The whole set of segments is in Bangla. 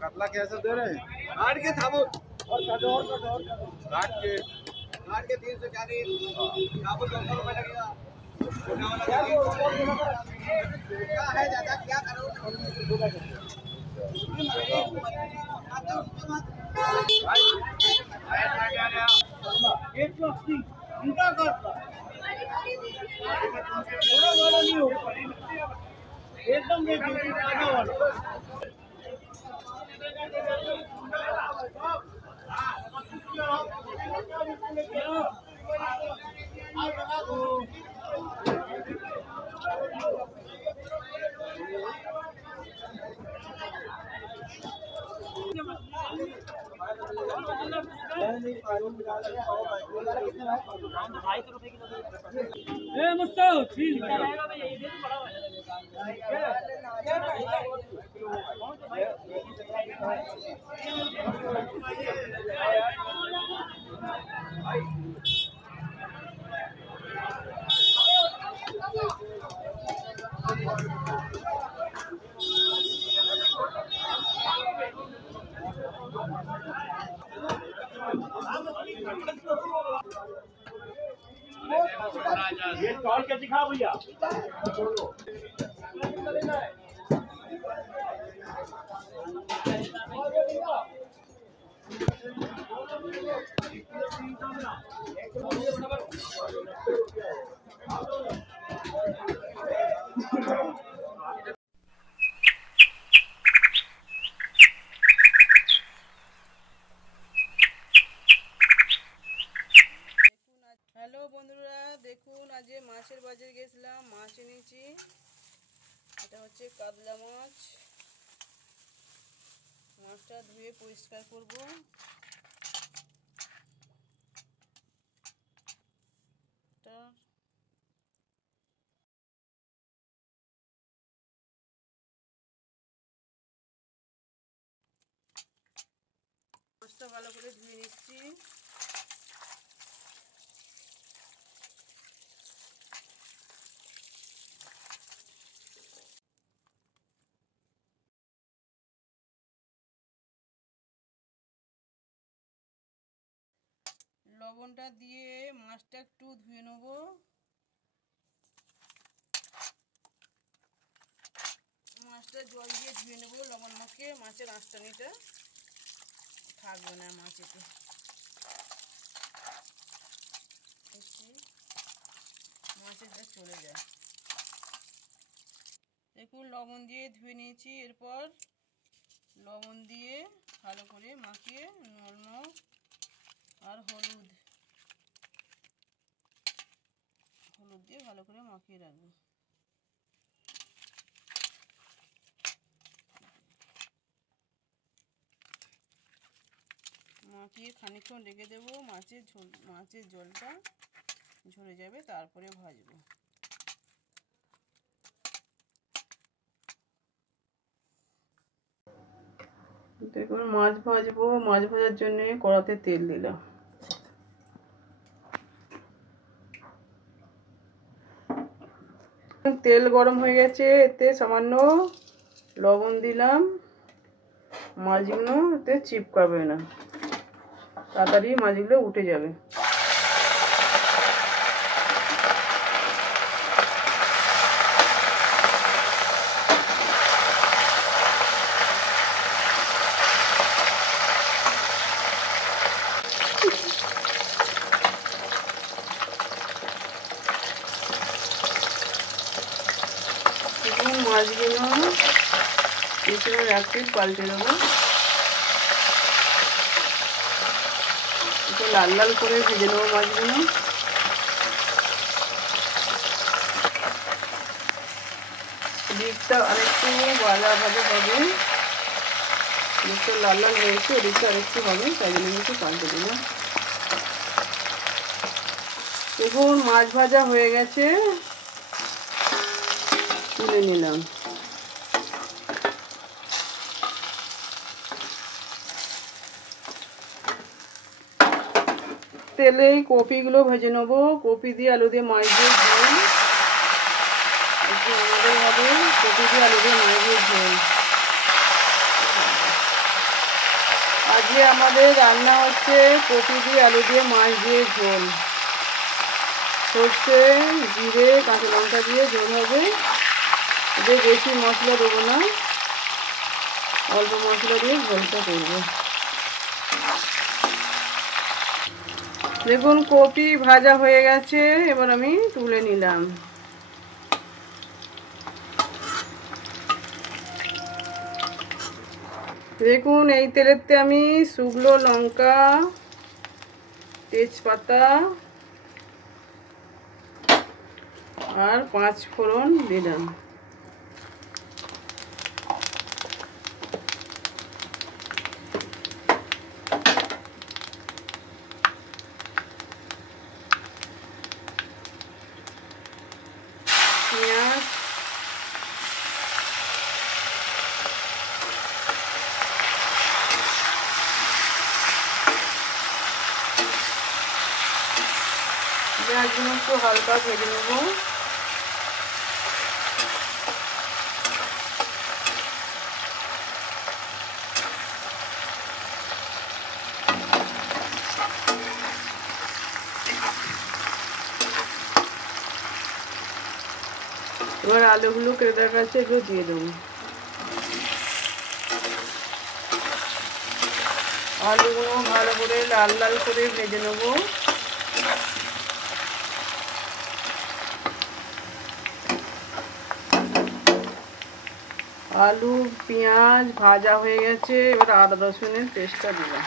कतला कैसे दे रहे हैं? काट के साबुत और काट के 340 साबुत 200 रुपए लगेगा। छोटा वाला क्या है दादा, क्या करो? एकदम ये स्टॉल कैसे खा भैया? হ্যালো বন্ধুরা, দেখুন আজ মাছের বাজারে গেছিলাম, মাছ এনেছি। এটা হচ্ছে কাতলা মাছ। মাছটা ধুয়ে পরিষ্কার করব। মাছটা ভালো করে ধুয়ে নিচ্ছি। লবণটা দিয়ে মাছটা একটু ধুয়ে নেব। মাছটা জল দিয়ে ধুয়ে নেব লবণ মাখিয়ে। মাছের আঁচটানিটা থাকবে না মাছেতে। মাছেরটা চলে যায়। দেখুন লবণ দিয়ে ধুয়ে নিয়েছি। এরপর লবণ দিয়ে ভালো করে মাখিয়ে লবণ আর হলুদ দিয়ে ভালো করে মাখিয়ে রাখবো। মাখিয়ে খানিকক্ষণ রেখে দেবো। মাছের জলটা ঝরে যাবে, তারপরে ভাজবো। দেখুন মাছ ভাজবো। মাছ ভাজার জন্য কড়াতে তেল দিলাম। তেল গরম হয়ে গেছে, এতে সামান্য লবণ দিলাম। মাছগুলো এতে চিপকাবে না, তাড়াতাড়ি মাছগুলো উঠে যাবে। মাছগুলো পিছনে রাখতে পাল্টে দেবো। একটু লাল লাল করে ভেজে নেবো মাছগুলো। দিকটা আরেকটু ভাজা ভাজা হবে। দিকটা লাল লাল হয়েছে, এদিকটা আরেকটু হবে, তাই জন্য একটু পাল্টে দিলাম। দেখুন মাছ ভাজা হয়ে গেছে, তুলে নিলাম। তেলে কপিগুলো ভেজে নেবো। কপি দিয়ে আলু দিয়ে মাছ দিয়ে ঝোল একটু আমাদের হবে। কপি দিয়ে আলু দিয়ে মাছ দিয়ে ঝোল। আজকে আমাদের রান্না হচ্ছে কপি দিয়ে আলু দিয়ে মাছ দিয়ে ঝোল। সর্ষে জিরে কাঁচা লঙ্কা দিয়ে ঝোল হবে। এতে বেশি মশলা দেবো না, অল্প মশলা দিয়ে ঝোলটা করবো। দেখুন কপি ভাজা হয়ে গেছে, এবার আমি তুলে নিলাম। দেখুন এই তেলেতে আমি শুকনো লঙ্কা, তেজপাতা আর 5 ফোড়ন দিলাম। পেঁয়াজ, পেঁয়াজগুলো একটু হালকা ভেজে নেবো। এবার আলুগুলো কেটে রাখা আছে, এগুলো দিয়ে দেবো। আলুগুলো ভালো করে লাল লাল করে ভেজে নেব। আলু পেঁয়াজ ভাজা হয়ে গেছে, এবার আদা রসুনের পেস্টটা দিলাম।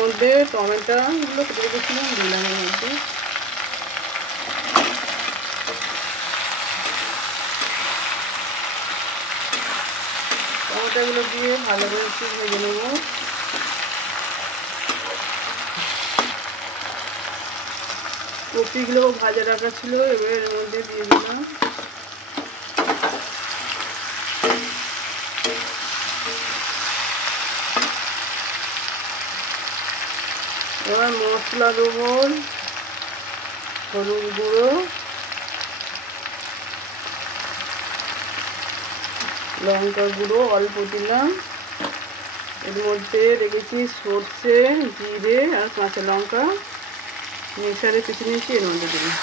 মধ্যে টমেটোগুলো কেটে রেখেছিলাম দিলাম এর মধ্যে। টমেটোগুলো দিয়ে ভালো করে একটু ভেজে নেব। কপিগুলো ভাজা রাখা ছিল, এবার এর মধ্যে দিয়ে দিলাম। এবার মশলা দেবো, হলুদ গুঁড়ো, লঙ্কা গুঁড়ো অল্প দিলাম। এর মধ্যে রেখেছি সর্ষে জিরে আর কাঁচা লঙ্কা মিক্সারে পিষে নিয়েছি, এর মধ্যে দিলাম।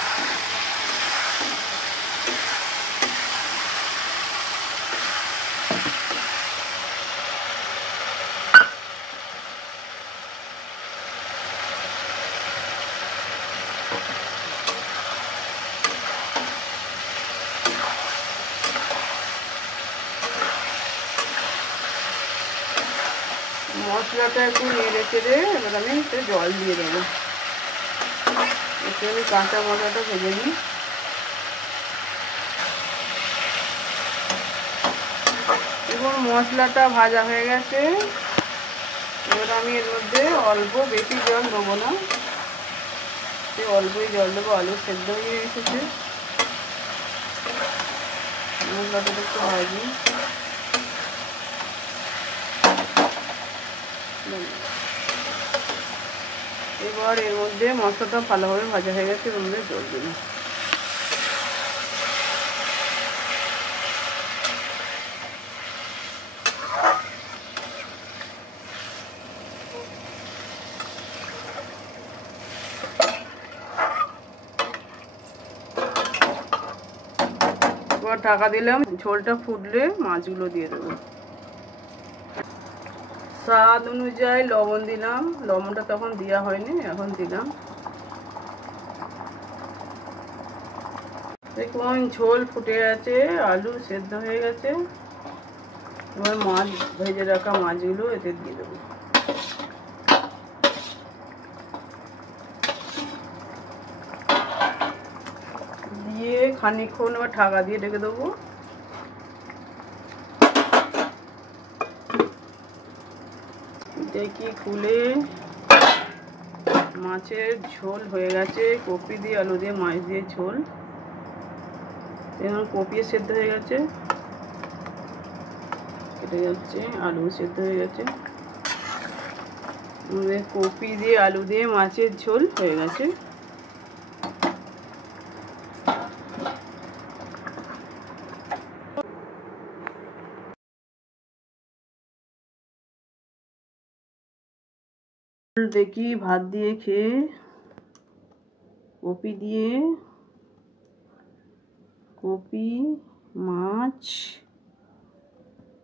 মশলাটা একটু নেড়ে চেড়ে এবার আমি একটু জল দিয়ে দেবো। একটু আমি কাঁচা মশলাটা ভেজে নিই। এখন মশলাটা ভাজা হয়ে গেছে, এবার আমি এর মধ্যে অল্প, বেশি জল দেবো না, অল্পই জল দেবো। আলু সেদ্ধ হয়ে এসেছে, মশলাটা একটু ভাজি। এবার এর মধ্যে মশলাটা ভালোভাবে ভাজা হয়ে গেছে, এর মধ্যে জল দিলাম। এবার ঢাকা দিলাম, ঝোলটা ফুটলে মাছগুলো দিয়ে দেবো। স্বাদ অনুযায়ী লবণ দিলাম, লবণটা তখন দেওয়া হয়নি, এখন দিলাম। দেখুন ঝোল ফুটে গেছে, আলু সেদ্ধ হয়ে গেছে। এবার মাছ ভেজে রাখা মাছগুলো এতে দিয়ে দেবো। দিয়ে খানিকক্ষণ এবার ঢাকা দিয়ে রেখে দেবো। দেখি খুলে মাছের ঝোল হয়ে গেছে, কপি দিয়ে আলু দিয়ে মাছ দিয়ে ঝোল। এখন কপি সেদ্ধ হয়ে গেছে, কেটে যাচ্ছে, আলু সেদ্ধ হয়ে গেছে। কপি দিয়ে আলু দিয়ে মাছের ঝোল হয়ে গেছে। দেখি ভাত দিয়ে খেয়ে, কপি দিয়ে, কপি, মাছ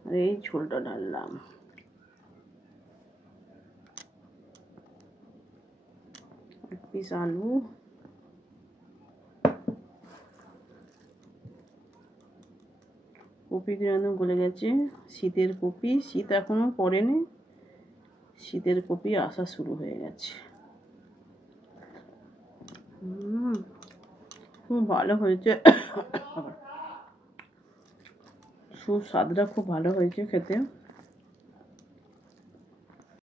আর এই ঝোলটা ঢাললাম। এক পিস আলু, কপি কিন্তু গলে গেছে। শীতের কপি, শীত এখনো পড়েনি, শীতের কপি আসা শুরু হয়ে গেছে। খুব ভালো হয়েছে, খুব স্বাদটা খুব ভালো হয়েছে খেতে।